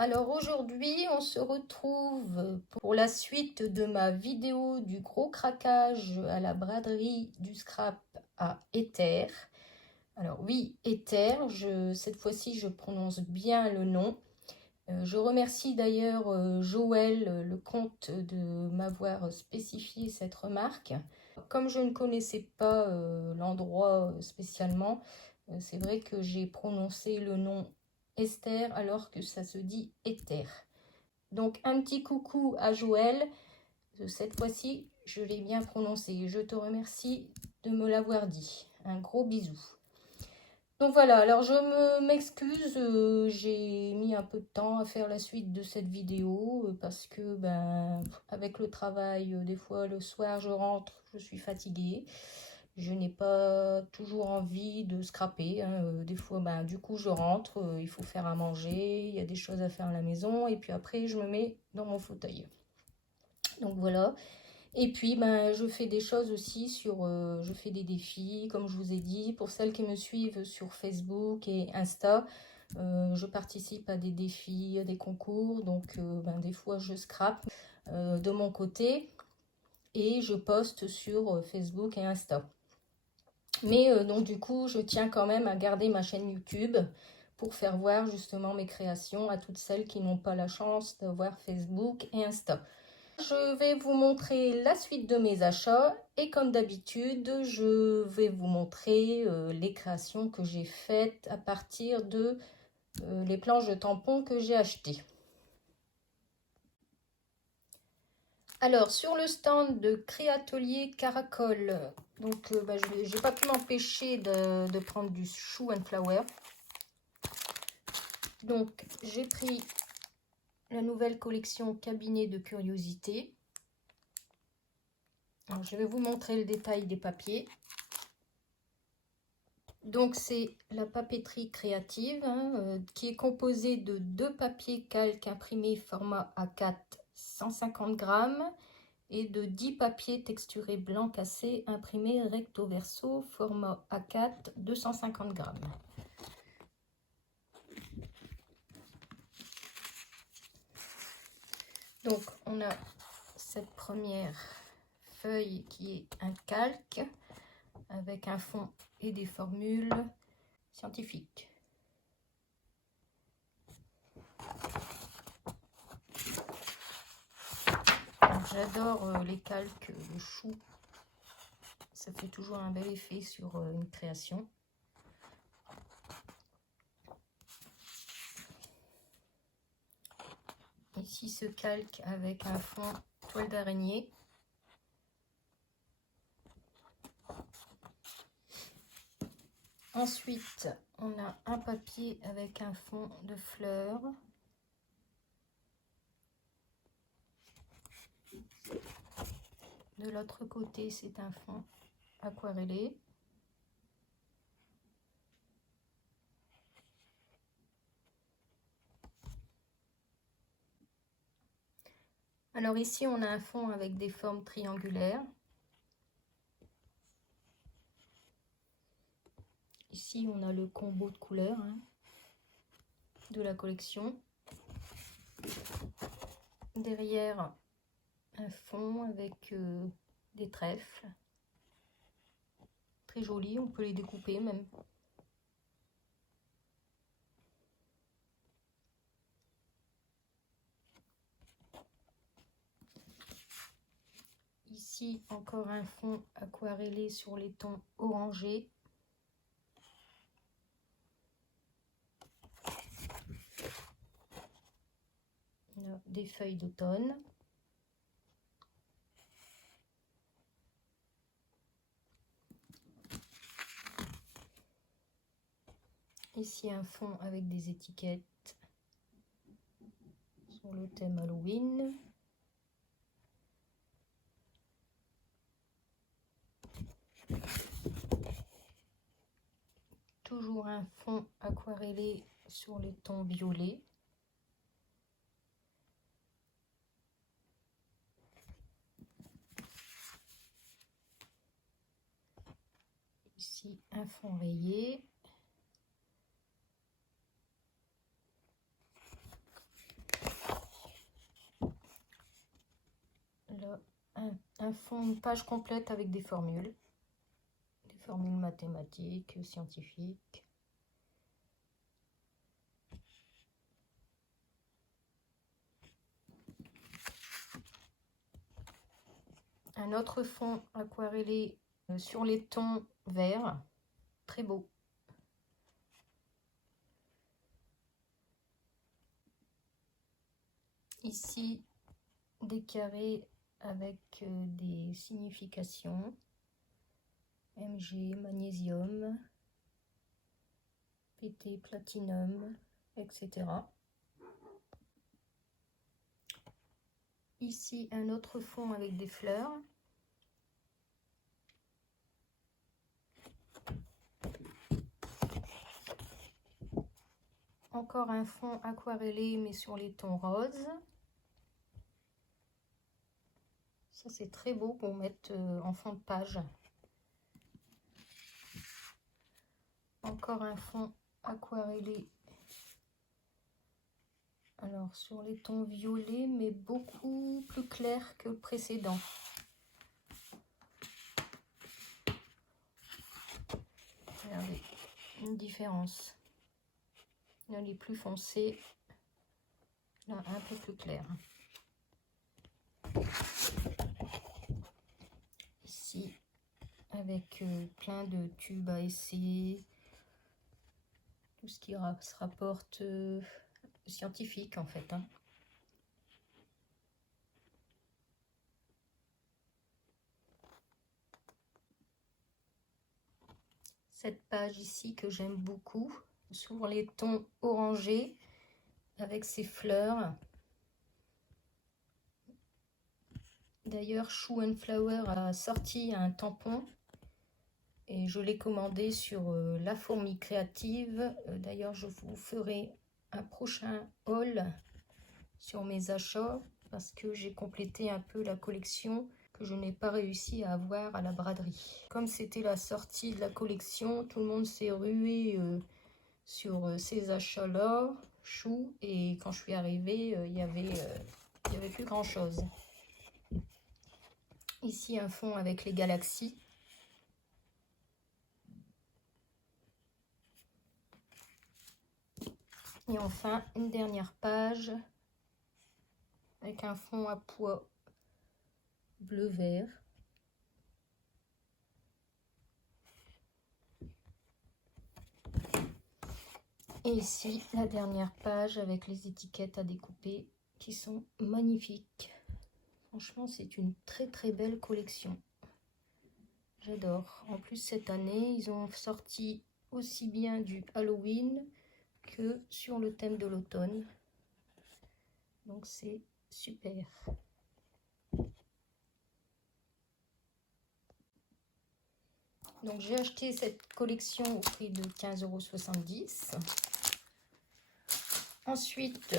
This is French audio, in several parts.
Alors aujourd'hui, on se retrouve pour la suite de ma vidéo du gros craquage à la braderie du scrap à Ether. Alors oui, Ether, cette fois-ci je prononce bien le nom. Je remercie d'ailleurs Joël Lecomte de m'avoir spécifié cette remarque. Comme je ne connaissais pas l'endroit spécialement, c'est vrai que j'ai prononcé le nom Esther alors que ça se dit Ether. Donc un petit coucou à Joël. Cette fois-ci, je l'ai bien prononcé. Je te remercie de me l'avoir dit. Un gros bisou. Donc voilà, alors je m'excuse, j'ai mis un peu de temps à faire la suite de cette vidéo parce que avec le travail, des fois le soir je rentre, je suis fatiguée. Je n'ai pas toujours envie de scraper, hein. Des fois du coup je rentre, il faut faire à manger, il y a des choses à faire à la maison et puis après je me mets dans mon fauteuil. Donc voilà. Et puis, je fais des choses aussi je fais des défis, comme je vous ai dit. Pour celles qui me suivent sur Facebook et Insta, je participe à des défis, à des concours. Donc, des fois, je scrape de mon côté et je poste sur Facebook et Insta. Mais donc, du coup, je tiens quand même à garder ma chaîne YouTube pour faire voir justement mes créations à toutes celles qui n'ont pas la chance d'avoir Facebook et Insta. Je vais vous montrer la suite de mes achats et comme d'habitude, je vais vous montrer les créations que j'ai faites à partir de les planches de tampons que j'ai achetées. Alors, sur le stand de Créatelier Caracol, donc je n'ai pas pu m'empêcher de prendre du Shoe and Flower. Donc, j'ai pris la nouvelle collection Cabinet de curiosité. Alors, je vais vous montrer le détail des papiers. Donc, c'est la papeterie créative qui est composée de 2 papiers calques imprimés format A4 150 grammes et de 10 papiers texturés blanc cassé imprimés recto verso format A4 250 grammes. Donc, on a cette première feuille qui est un calque avec un fond et des formules scientifiques. J'adore les calques de chou, ça fait toujours un bel effet sur une création. Ici ce calque avec un fond toile d'araignée. Ensuite, on a un papier avec un fond de fleurs. De l'autre côté, c'est un fond aquarellé. Alors ici, on a un fond avec des formes triangulaires. Ici, on a le combo de couleurs de la collection. Derrière, un fond avec des trèfles. Très joli, on peut les découper même. Ici, encore un fond aquarellé sur les tons orangés. On a des feuilles d'automne. Ici, un fond avec des étiquettes sur le thème Halloween. Toujours un fond aquarellé sur les tons violets. Ici, un fond rayé. un fond, une page complète avec des formules mathématiques, scientifiques. Un autre fond aquarellé sur les tons verts, très beau. Ici, des carrés avec des significations. Mg, magnésium, PT, platinum, etc. Ici, un autre fond avec des fleurs. Encore un fond aquarellé, mais sur les tons roses. Ça, c'est très beau pour mettre en fond de page. Encore un fond aquarellé. Alors, sur les tons violets, mais beaucoup plus clair que le précédent. Regardez, une différence. Là, les plus foncés, là, un peu plus clair. Ici, avec plein de tubes à essai, tout ce qui se rapporte scientifique en fait. Hein. Cette page ici que j'aime beaucoup, sur les tons orangés, avec ses fleurs. D'ailleurs, Shoe and Flower a sorti un tampon et je l'ai commandé sur La Fourmi Créative. D'ailleurs, je vous ferai un prochain haul sur mes achats parce que j'ai complété un peu la collection que je n'ai pas réussi à avoir à la braderie. Comme c'était la sortie de la collection, tout le monde s'est rué sur ces achats-là, Chou, et quand je suis arrivée, il y avait plus grand-chose. Ici, un fond avec les galaxies. Et enfin, une dernière page avec un fond à pois bleu-vert. Et ici, la dernière page avec les étiquettes à découper qui sont magnifiques. Franchement, c'est une très belle collection. J'adore. En plus, cette année, ils ont sorti aussi bien du Halloween que sur le thème de l'automne. Donc, c'est super. Donc, j'ai acheté cette collection au prix de 15,70 €. Ensuite,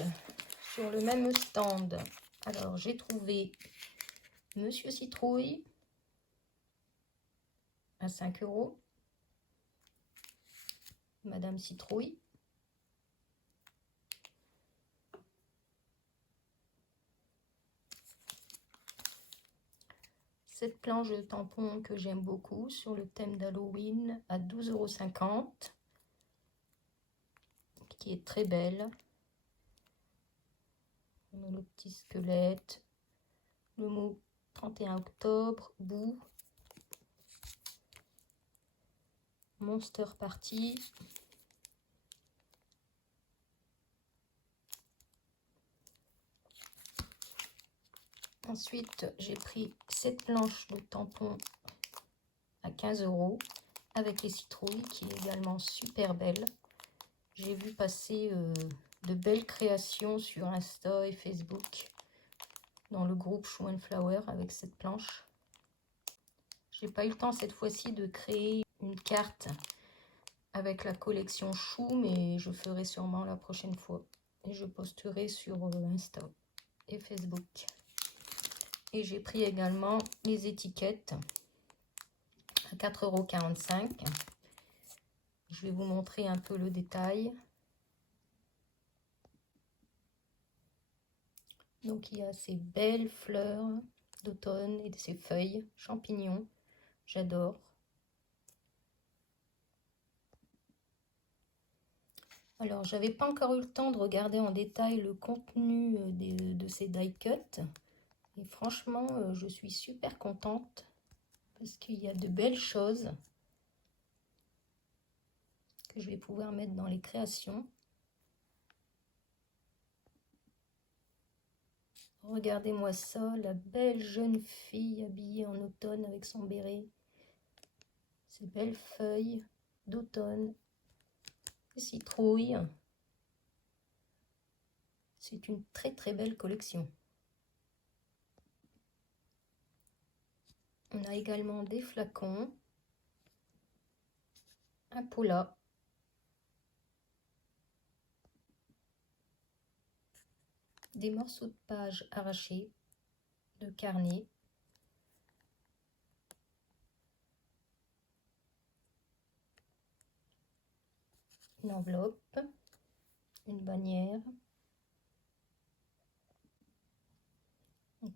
sur le même stand, alors j'ai trouvé Monsieur Citrouille à 5 €. Madame Citrouille. Cette planche de tampon que j'aime beaucoup sur le thème d'Halloween à 12,50 €, qui est très belle. On a le petit squelette, le mot 31 octobre, bout, Monster Party. Ensuite, j'ai pris cette planche de tampon à 15 € avec les citrouilles qui est également super belle. J'ai vu passer de belles créations sur Insta et Facebook dans le groupe Shoe and Flower avec cette planche. J'ai pas eu le temps cette fois-ci de créer une carte avec la collection Chou, mais je ferai sûrement la prochaine fois. Et je posterai sur Insta et Facebook. Et j'ai pris également les étiquettes à 4,45 €. Je vais vous montrer un peu le détail. Donc il y a ces belles fleurs d'automne et de ses feuilles, champignons, j'adore. Alors, j'avais pas encore eu le temps de regarder en détail le contenu de ces die cuts. Et franchement, je suis super contente parce qu'il y a de belles choses que je vais pouvoir mettre dans les créations. Regardez-moi ça, la belle jeune fille habillée en automne avec son béret. Ces belles feuilles d'automne, les citrouilles. C'est une très très belle collection. On a également des flacons, un pola, des morceaux de pages arrachés, de carnet, une enveloppe, une bannière,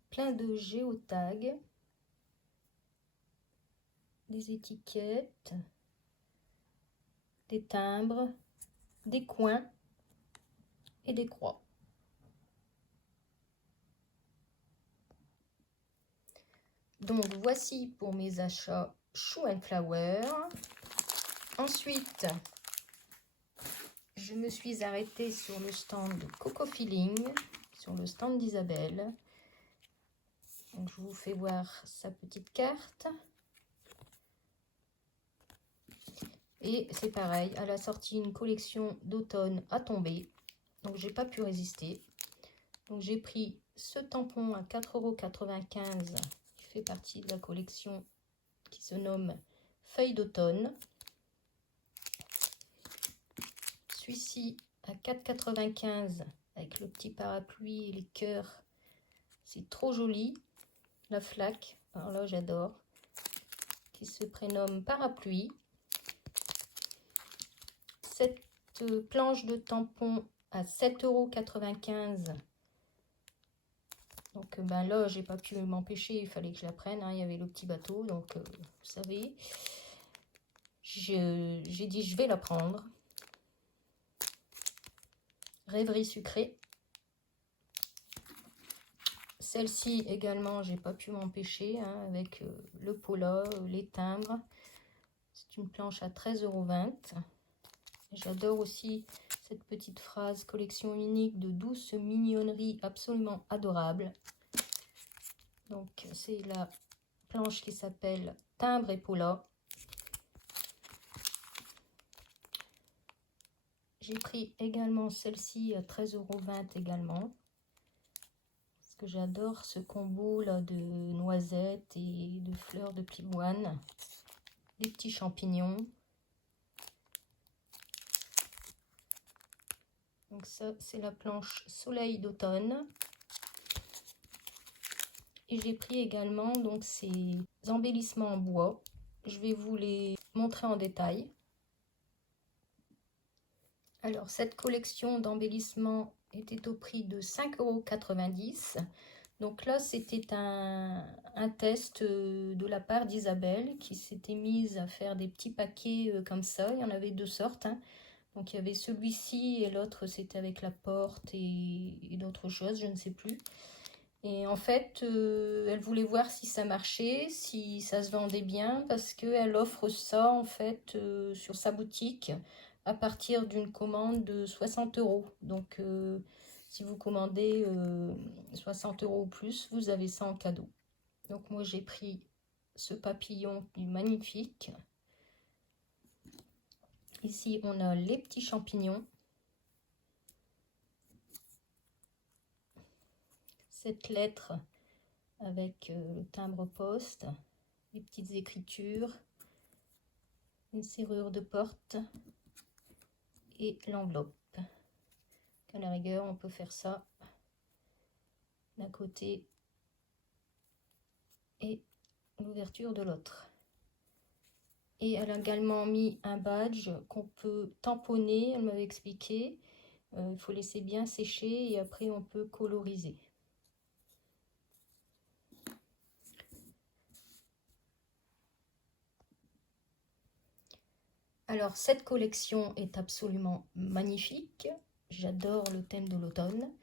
plein de géotags, des étiquettes, des timbres, des coins et des croix. Donc voici pour mes achats Shoe & Flower. Ensuite, je me suis arrêtée sur le stand de Coco Feeling, sur le stand d'Isabelle. Donc je vous fais voir sa petite carte. Et c'est pareil, elle a sorti une collection d'automne à tomber. Donc j'ai pas pu résister. Donc j'ai pris ce tampon à 4,95 € qui fait partie de la collection qui se nomme Feuilles d'automne. Celui-ci à 4,95 € avec le petit parapluie et les cœurs. C'est trop joli. La flaque, alors là j'adore, qui se prénomme Parapluie. Cette planche de tampon à 7,95 €. Donc ben là, j'ai pas pu m'empêcher, il fallait que je la prenne. Hein. Il y avait le petit bateau, donc vous savez, j'ai dit je vais la prendre. Rêverie sucrée. Celle-ci également, j'ai pas pu m'empêcher, hein, avec le pola, les timbres. C'est une planche à 13,20 €. J'adore aussi cette petite phrase, collection unique de douces mignonneries absolument adorables. Donc c'est la planche qui s'appelle Timbre et Pola. J'ai pris également celle-ci à 13,20 € également. Parce que j'adore ce combo là de noisettes et de fleurs de pivoine. Les petits champignons. Donc ça, c'est la planche Soleil d'automne. Et j'ai pris également donc ces embellissements en bois. Je vais vous les montrer en détail. Alors, cette collection d'embellissements était au prix de 5,90 €. Donc là, c'était un test de la part d'Isabelle qui s'était mise à faire des petits paquets comme ça. Il y en avait deux sortes. Hein. Donc il y avait celui-ci et l'autre c'était avec la porte et d'autres choses, je ne sais plus. Et en fait, elle voulait voir si ça marchait, si ça se vendait bien, parce qu'elle offre ça en fait sur sa boutique à partir d'une commande de 60 €. Donc si vous commandez 60 € ou plus, vous avez ça en cadeau. Donc moi j'ai pris ce papillon magnifique. Ici, on a les petits champignons. Cette lettre avec le timbre poste, les petites écritures, une serrure de porte et l'enveloppe. À la rigueur, on peut faire ça d'un côté et l'ouverture de l'autre. Et elle a également mis un badge qu'on peut tamponner, elle m'avait expliqué. Il faut laisser bien sécher et après on peut coloriser. Alors cette collection est absolument magnifique, j'adore le thème de l'automne.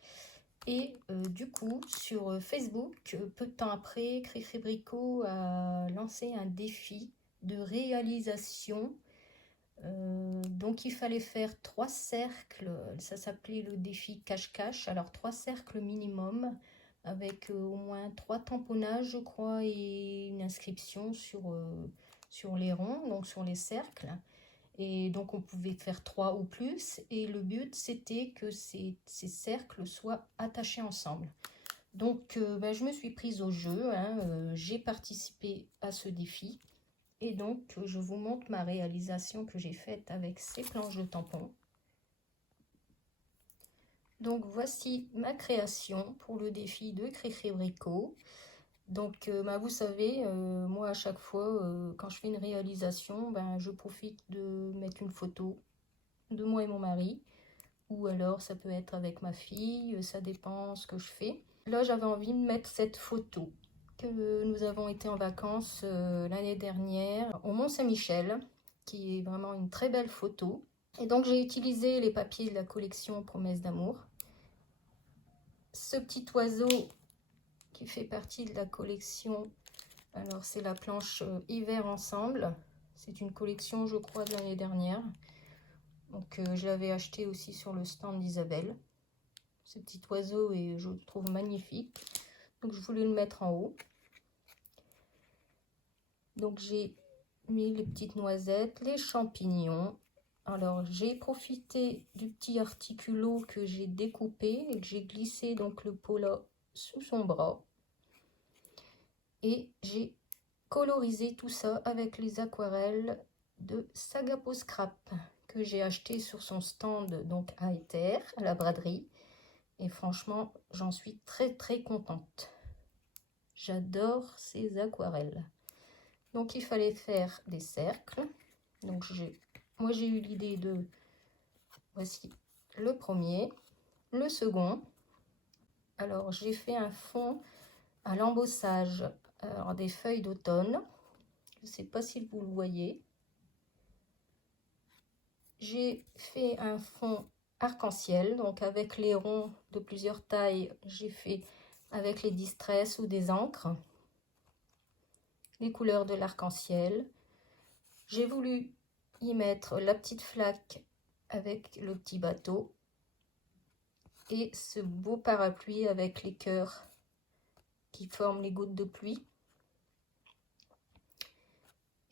Et du coup, sur Facebook, peu de temps après, Cricri Bricot a lancé un défi de réalisation. Donc il fallait faire 3 cercles, ça s'appelait le défi cache-cache. Alors 3 cercles minimum, avec au moins 3 tamponnages, je crois, et une inscription sur les ronds, donc sur les cercles. Et donc on pouvait faire 3 ou plus, et le but c'était que ces cercles soient attachés ensemble. Donc je me suis prise au jeu, hein, j'ai participé à ce défi, et donc je vous montre ma réalisation que j'ai faite avec ces planches de tampons. Donc voici ma création pour le défi de Cricri Bricot. Donc vous savez, moi à chaque fois quand je fais une réalisation, je profite de mettre une photo de moi et mon mari, ou alors ça peut être avec ma fille, ça dépend ce que je fais. Là j'avais envie de mettre cette photo que nous avons été en vacances l'année dernière au Mont-Saint-Michel, qui est vraiment une très belle photo. Et donc j'ai utilisé les papiers de la collection Promesse d'amour. Ce petit oiseau qui fait partie de la collection, alors c'est la planche Hiver ensemble, c'est une collection je crois de l'année dernière. Donc je l'avais acheté aussi sur le stand d'Isabelle. Ce petit oiseau et je le trouve magnifique. Donc je voulais le mettre en haut. Donc j'ai mis les petites noisettes, les champignons. Alors j'ai profité du petit articulo que j'ai découpé et que j'ai glissé donc le pot là sous son bras. Et j'ai colorisé tout ça avec les aquarelles de Sagapo Scrap que j'ai acheté sur son stand donc à Éther, à la braderie. Et franchement, j'en suis très très contente. J'adore ces aquarelles. Donc il fallait faire des cercles. Donc moi j'ai eu l'idée de, voici le premier, le second. Alors j'ai fait un fond à l'embossage des feuilles d'automne. Je ne sais pas si vous le voyez. J'ai fait un fond arc-en-ciel, donc avec les ronds de plusieurs tailles, j'ai fait avec les distress ou des encres, les couleurs de l'arc-en-ciel. J'ai voulu y mettre la petite flaque avec le petit bateau et ce beau parapluie avec les cœurs qui forment les gouttes de pluie.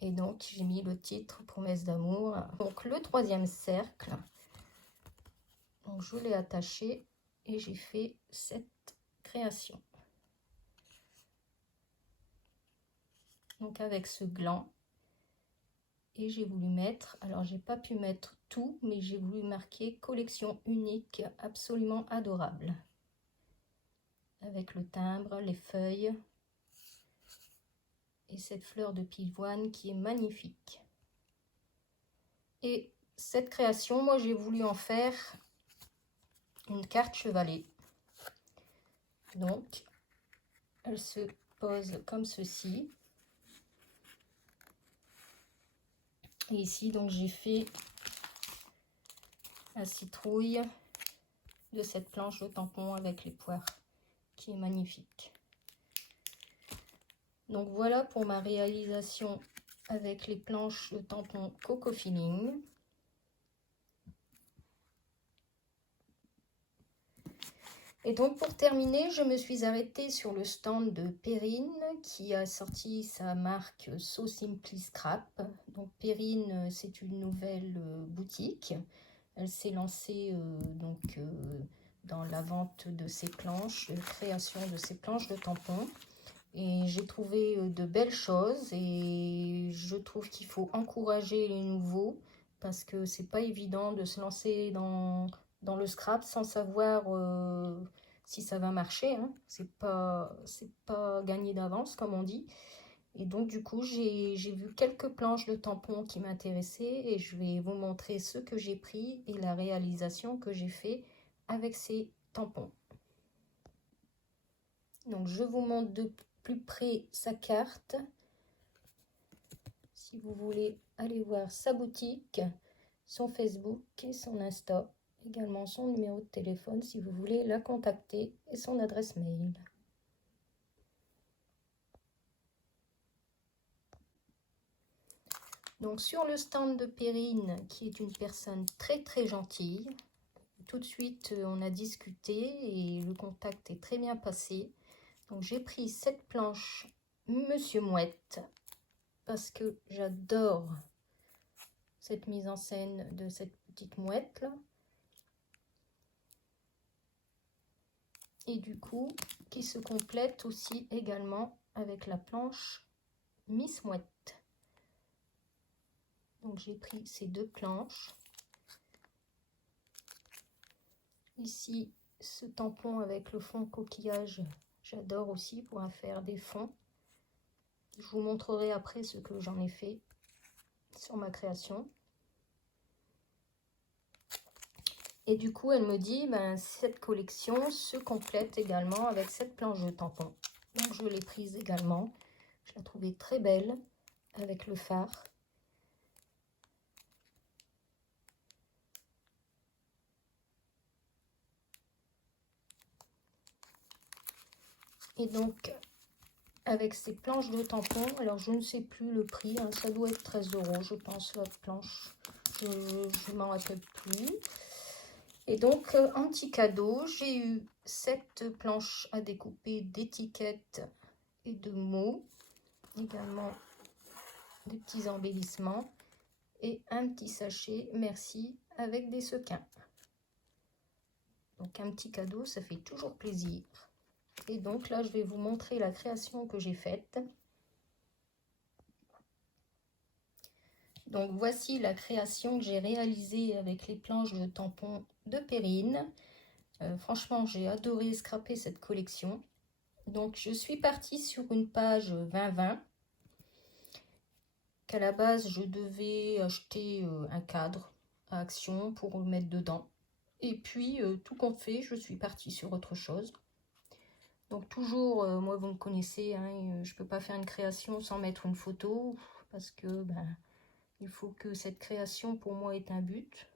Et donc j'ai mis le titre Promesse d'amour. Donc le troisième cercle, donc je l'ai attaché et j'ai fait cette création. Donc avec ce gland, et j'ai voulu mettre, alors j'ai pas pu mettre tout, mais j'ai voulu marquer collection unique absolument adorable, avec le timbre, les feuilles et cette fleur de pivoine qui est magnifique. Et cette création, moi j'ai voulu en faire une carte chevalet. Donc elle se pose comme ceci. Et ici donc j'ai fait la citrouille de cette planche de tampon avec les poires qui est magnifique. Donc voilà pour ma réalisation avec les planches de tampon Coco Feeling. Et donc pour terminer, je me suis arrêtée sur le stand de Perrine qui a sorti sa marque So Simply Scrap. Donc Perrine, c'est une nouvelle boutique. Elle s'est lancée dans la vente de ses planches, création de ses planches de tampons. Et j'ai trouvé de belles choses et je trouve qu'il faut encourager les nouveaux parce que c'est pas évident de se lancer dans le scrap sans savoir si ça va marcher, hein. C'est pas gagné d'avance comme on dit. Et donc du coup j'ai vu quelques planches de tampons qui m'intéressaient et je vais vous montrer ce que j'ai pris et la réalisation que j'ai fait avec ces tampons. Donc je vous montre de plus près sa carte. si vous voulez aller voir sa boutique, son Facebook et son Insta. Également son numéro de téléphone si vous voulez la contacter et son adresse mail. Donc sur le stand de Perrine, qui est une personne très gentille, tout de suite on a discuté et le contact est très bien passé. Donc j'ai pris cette planche Monsieur Mouette parce que j'adore cette mise en scène de cette petite mouette là. Et du coup, qui se complète aussi également avec la planche Miss Mouette. Donc j'ai pris ces deux planches. Ici, ce tampon avec le fond coquillage, j'adore aussi pour faire des fonds. Je vous montrerai après ce que j'en ai fait sur ma création. Et du coup, elle me dit, cette collection se complète également avec cette planche de tampon. Donc, je l'ai prise également. Je la trouvais très belle avec le phare. Et donc, avec ces planches de tampon, alors je ne sais plus le prix, hein, ça doit être 13 €, je pense, votre planche. Je ne m'en rappelle plus. Et donc, en petit cadeau, j'ai eu cette planche à découper d'étiquettes et de mots. Également, des petits embellissements. Et un petit sachet merci avec des sequins. Donc, un petit cadeau, ça fait toujours plaisir. Et donc, là, je vais vous montrer la création que j'ai faite. Donc, voici la création que j'ai réalisée avec les planches de tampons de Perrine. Franchement, j'ai adoré scraper cette collection. Donc, je suis partie sur une page 2020. Qu'à la base, je devais acheter un cadre à action pour le mettre dedans. Et puis, tout compte fait, je suis partie sur autre chose. Donc, toujours, moi, vous me connaissez, hein, je ne peux pas faire une création sans mettre une photo parce que il faut que cette création, pour moi, ait un but.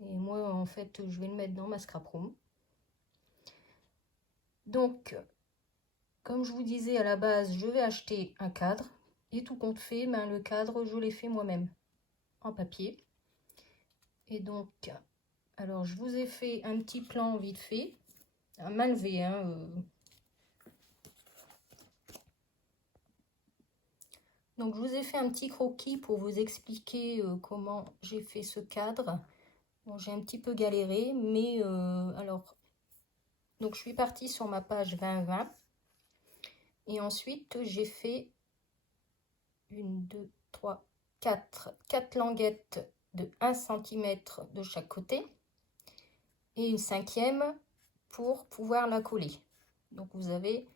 Et moi, en fait, je vais le mettre dans ma scrap room. Donc, comme je vous disais à la base, je vais acheter un cadre. Et tout compte fait, le cadre, je l'ai fait moi-même en papier. Et donc, alors je vous ai fait un petit plan vite fait, à main levée. Donc, je vous ai fait un petit croquis pour vous expliquer comment j'ai fait ce cadre. Bon, j'ai un petit peu galéré, mais alors, donc je suis partie sur ma page 2020. Et ensuite, j'ai fait 1, 2, 3, 4 languettes de 1 cm de chaque côté. Et une 5e pour pouvoir la coller. Donc, vous avez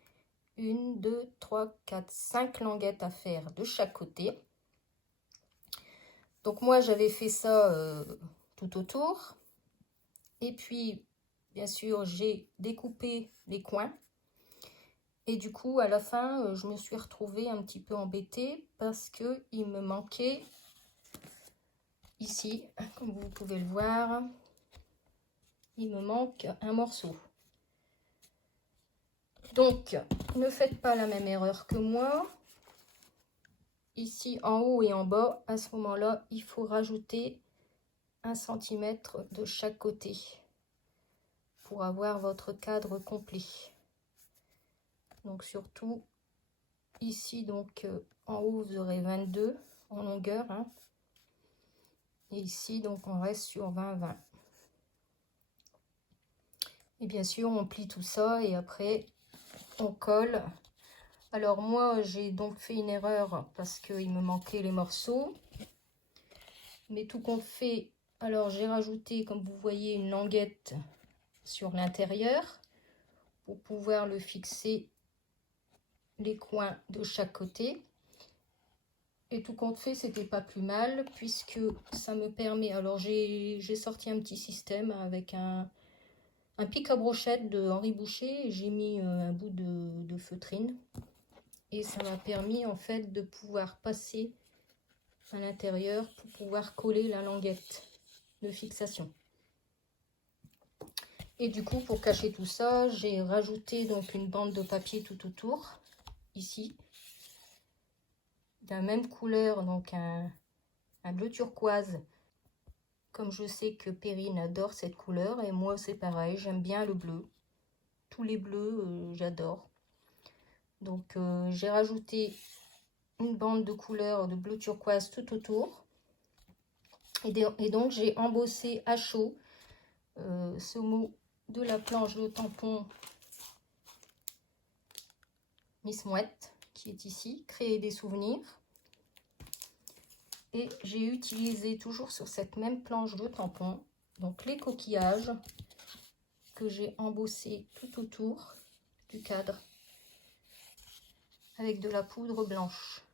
1, 2, 3, 4, 5 languettes à faire de chaque côté. Donc, moi, j'avais fait ça tout autour. Et puis, bien sûr, j'ai découpé les coins. Et du coup, à la fin, je me suis retrouvée un petit peu embêtée parce qu'il me manquait ici, comme vous pouvez le voir, il me manque un morceau. Donc, ne faites pas la même erreur que moi. Ici, en haut et en bas, à ce moment-là, il faut rajouter 1 cm de chaque côté pour avoir votre cadre complet. Donc, surtout, ici, donc, en haut, vous aurez 22 en longueur. Hein. Et ici, donc, on reste sur 20-20. Et bien sûr, on plie tout ça et après, on colle. Alors, moi, j'ai donc fait une erreur parce qu'il me manquait les morceaux. Mais tout compte fait, alors j'ai rajouté, comme vous voyez, une languette sur l'intérieur pour pouvoir le fixer les coins de chaque côté. Et tout compte fait, c'était pas plus mal puisque ça me permet, alors j'ai sorti un petit système avec un pic à brochette de Henri Boucher. J'ai mis un bout de feutrine et ça m'a permis en fait de pouvoir passer à l'intérieur pour pouvoir coller la languette de fixation. Et du coup, pour cacher tout ça, j'ai rajouté donc une bande de papier tout autour, ici, de la même couleur, donc un bleu turquoise. Comme je sais que Perrine adore cette couleur, et moi c'est pareil, j'aime bien le bleu. Tous les bleus, j'adore. Donc j'ai rajouté une bande de couleur de bleu turquoise tout autour. Et donc j'ai embossé à chaud ce mot de la planche de tampon Miss Mouette, qui est ici, créer des souvenirs. Et j'ai utilisé toujours sur cette même planche de tampon, donc les coquillages que j'ai embossés tout autour du cadre avec de la poudre blanche.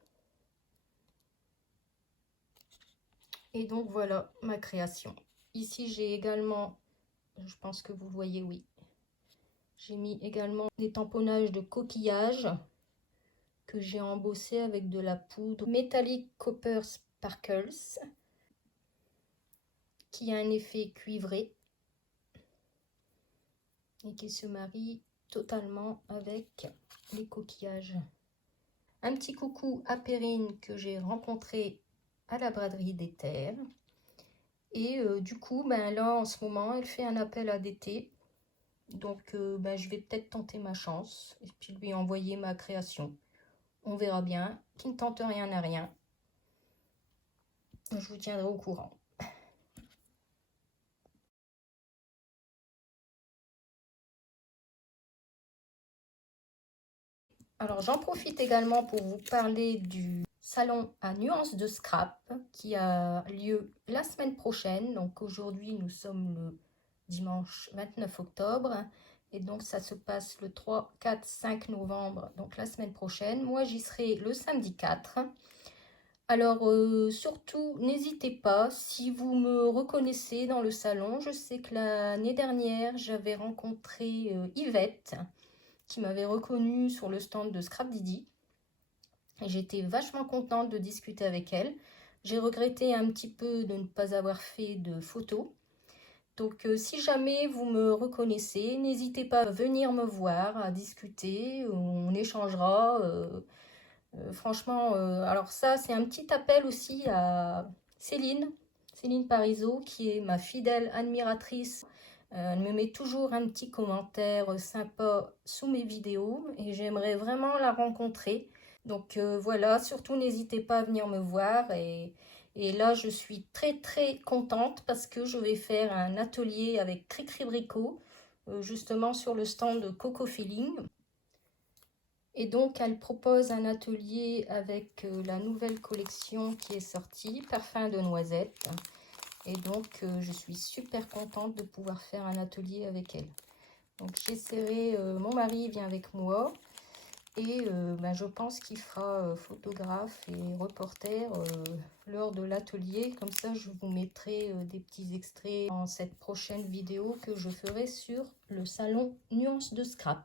Et donc voilà ma création. Ici j'ai également, je pense que vous voyez, oui, j'ai mis également des tamponnages de coquillages que j'ai embossé avec de la poudre Metallic Copper Sparkles qui a un effet cuivré et qui se marie totalement avec les coquillages. Un petit coucou à Perrine que j'ai rencontré à la braderie des Terres. Et du coup, là en ce moment, elle fait un appel à d'été. Donc je vais peut-être tenter ma chance et puis lui envoyer ma création. On verra bien. Qui ne tente rien n'a rien. Je vous tiendrai au courant. Alors j'en profite également pour vous parler du salon à nuances de scrap qui a lieu la semaine prochaine. Donc aujourd'hui nous sommes le dimanche 29 octobre et donc ça se passe le 3, 4, 5 novembre, donc la semaine prochaine. Moi j'y serai le samedi 4. Alors surtout n'hésitez pas si vous me reconnaissez dans le salon. Je sais que l'année dernière j'avais rencontré Yvette qui m'avait reconnue sur le stand de Scrap Didi. Et j'étais vachement contente de discuter avec elle. J'ai regretté un petit peu de ne pas avoir fait de photos. Donc si jamais vous me reconnaissez, n'hésitez pas à venir me voir, à discuter, on échangera. Franchement, alors ça c'est un petit appel aussi à Céline Parisot qui est ma fidèle admiratrice. Elle me met toujours un petit commentaire sympa sous mes vidéos et j'aimerais vraiment la rencontrer. Donc voilà, surtout n'hésitez pas à venir me voir et là je suis très contente parce que je vais faire un atelier avec Cricri Bricot justement sur le stand de Coco Feeling. Et donc elle propose un atelier avec la nouvelle collection qui est sortie, Parfum de Noisette. Et donc je suis super contente de pouvoir faire un atelier avec elle. Donc j'essaierai, mon mari vient avec moi. Et je pense qu'il fera photographe et reporter lors de l'atelier. Comme ça, je vous mettrai des petits extraits dans cette prochaine vidéo que je ferai sur le salon Nuances de Scrap.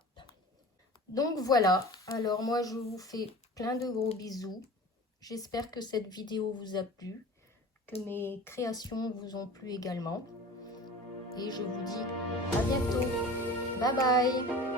Donc voilà, alors moi je vous fais plein de gros bisous. J'espère que cette vidéo vous a plu, que mes créations vous ont plu également. Et je vous dis à bientôt. Bye bye!